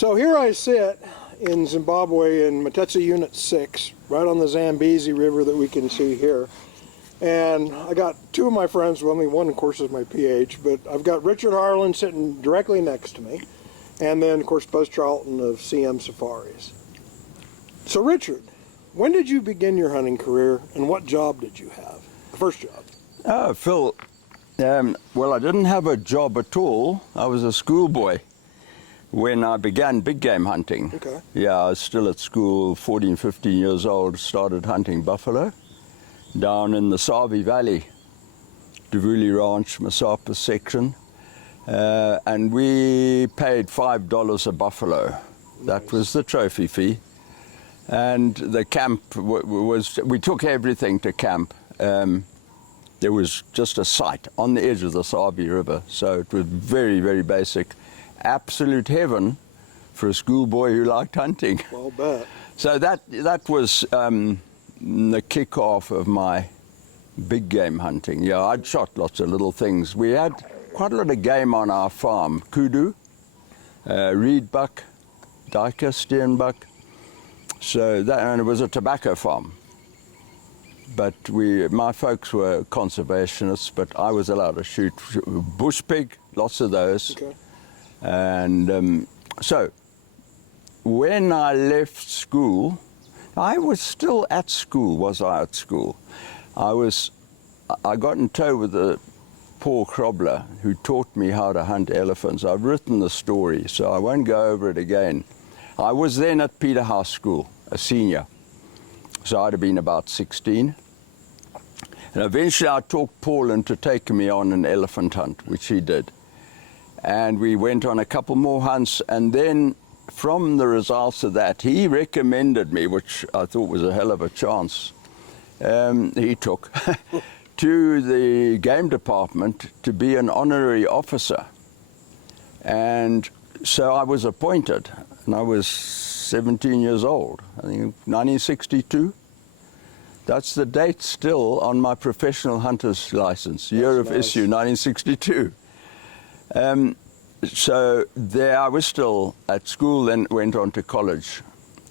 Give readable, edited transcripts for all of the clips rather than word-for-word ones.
So here I sit in Zimbabwe in Matetse Unit 6, right on the Zambezi River that we can see here. And I got two of my friends with me. One, of course, is my PH, but I've got Richard Harland sitting directly next to me. And then, of course, Buzz Charlton of CM Safaris. So, Richard, when did you begin your hunting career, and what job did you have? The first job. Oh, Phil, well, I didn't have a job at all. I was a schoolboy when I began big game hunting. Okay. Yeah, I was still at school, 14, 15 years old, started hunting buffalo down in the Savi Valley, Duvuli Ranch, Masapa section. And we paid $5 a buffalo. That was the trophy fee. And the camp we took everything to camp. There was just a site on the edge of the Savi River, so it was very, very basic. Absolute heaven for a schoolboy who liked hunting. Well, bet. So that was the kick-off of my big game hunting. Yeah, I'd shot lots of little things. We had quite a lot of game on our farm. Kudu, reed buck, duiker, steenbuck. So that, and it was a tobacco farm. But my folks were conservationists, but I was allowed to shoot bush pig, lots of those. Okay. And so when I left school, I was still at school, was I at school? I got in tow with a Paul Krobler, who taught me how to hunt elephants. I've written the story, so I won't go over it again. I was then at Peterhouse School, a senior. So I'd have been about 16. And eventually I talked Paul into taking me on an elephant hunt, which he did. And we went on a couple more hunts, and then from the results of that, he recommended me, which I thought was a hell of a chance, he took, to the game department to be an honorary officer. And so I was appointed, and I was 17 years old, I think 1962. That's the date still on my professional hunter's license, year of issue, 1962. So there I was still at school, then went on to college,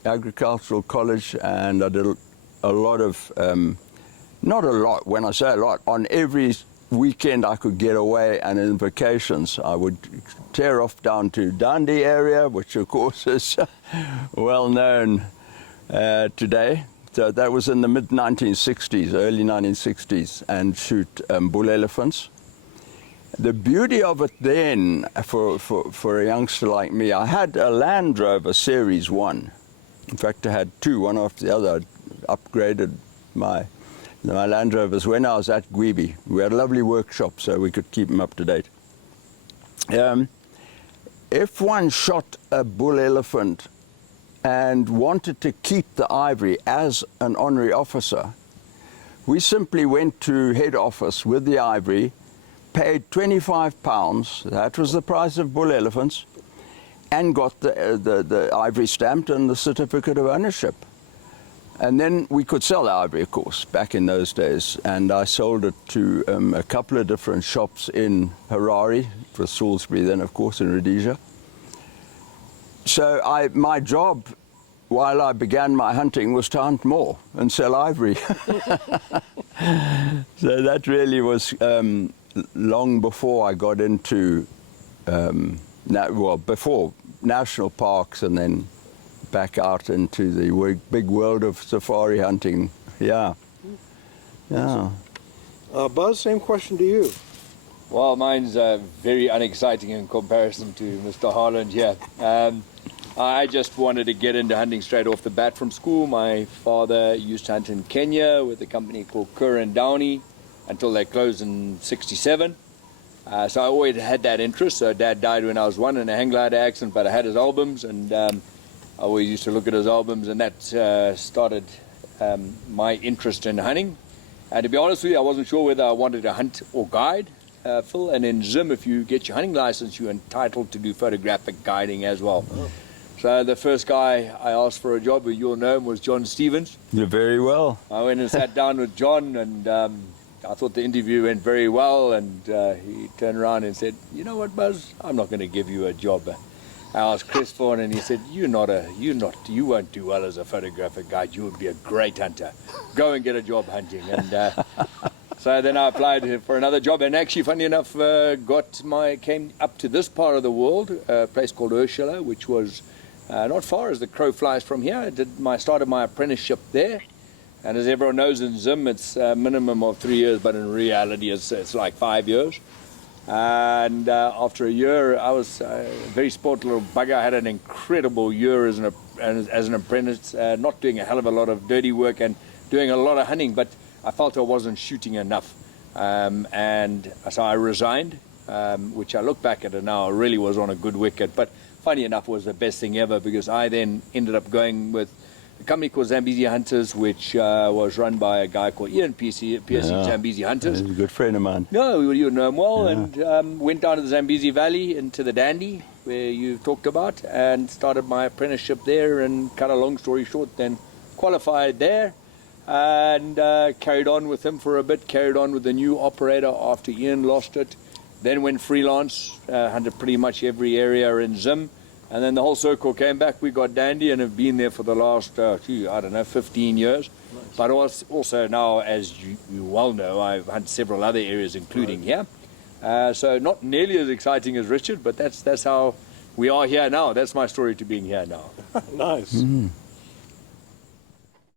agricultural college, and I did a lot of, not a lot, when I say a lot, on every weekend I could get away, and in vacations I would tear off down to Dundee area, which of course is well known today. So that was in the mid-1960s, early 1960s, and shoot bull elephants. The beauty of it then, for a youngster like me, I had a Land Rover Series 1. In fact, I had two, one after the other. I upgraded my Land Rovers when I was at Gweeby. We had a lovely workshop, so we could keep them up to date. If one shot a bull elephant and wanted to keep the ivory as an honorary officer, we simply went to head office with the ivory, paid £25, that was the price of bull elephants, and got the ivory stamped and the certificate of ownership. And then we could sell the ivory, of course, back in those days. And I sold it to a couple of different shops in Harare, it was Salisbury then, of course, in Rhodesia. So my job, while I began my hunting, was to hunt more and sell ivory. So that really was long before I got into, before national parks, and then back out into the big world of safari hunting. Yeah. Yeah. Buzz, same question to you. Well, mine's very unexciting in comparison to Mr. Harland here. I just wanted to get into hunting straight off the bat from school. My father used to hunt in Kenya with a company called Kerr and Downey until they closed in '67. So I always had that interest. So Dad died when I was 1 in a hang glider accident, but I had his albums, and I always used to look at his albums, and that started my interest in hunting. And to be honest with you, I wasn't sure whether I wanted to hunt or guide, Phil. And in Zim, if you get your hunting license, you're entitled to do photographic guiding as well. Oh. So the first guy I asked for a job, who you'll know him, was John Stevens. You're very well. I went and sat down with John, and I thought the interview went very well, and he turned around and said, "You know what, Buzz, I'm not going to give you a job. I was crestfallen, and he said, you won't do well as a photographer guide. You would be a great hunter. Go and get a job hunting. And so then I applied for another job, and actually, funny enough, came up to this part of the world, a place called Ursula, which was not far as the crow flies from here. I started my apprenticeship there. And as everyone knows, in Zim, it's a minimum of 3 years, but in reality, it's like 5 years. And after a year, I was a very sporty little bugger. I had an incredible year as an apprentice, not doing a hell of a lot of dirty work and doing a lot of hunting, but I felt I wasn't shooting enough. And so I resigned, which I look back at it now, I really was on a good wicket. But funny enough, it was the best thing ever, because I then ended up going with a company called Zambezi Hunters, which was run by a guy called Ian PSC Zambezi Hunters. He's a good friend of mine. No, you know him well, and went down to the Zambezi Valley into the Dandy, where you talked about, and started my apprenticeship there, and cut a long story short, then qualified there, and carried on with him for a bit, carried on with the new operator after Ian lost it, then went freelance, hunted pretty much every area in Zim. And then the whole circle came back. We got Dandy and have been there for the last, 15 years. Nice. But also now, as you well know, I've hunted several other areas, including here. So not nearly as exciting as Richard, but that's how we are here now. That's my story to being here now. Nice.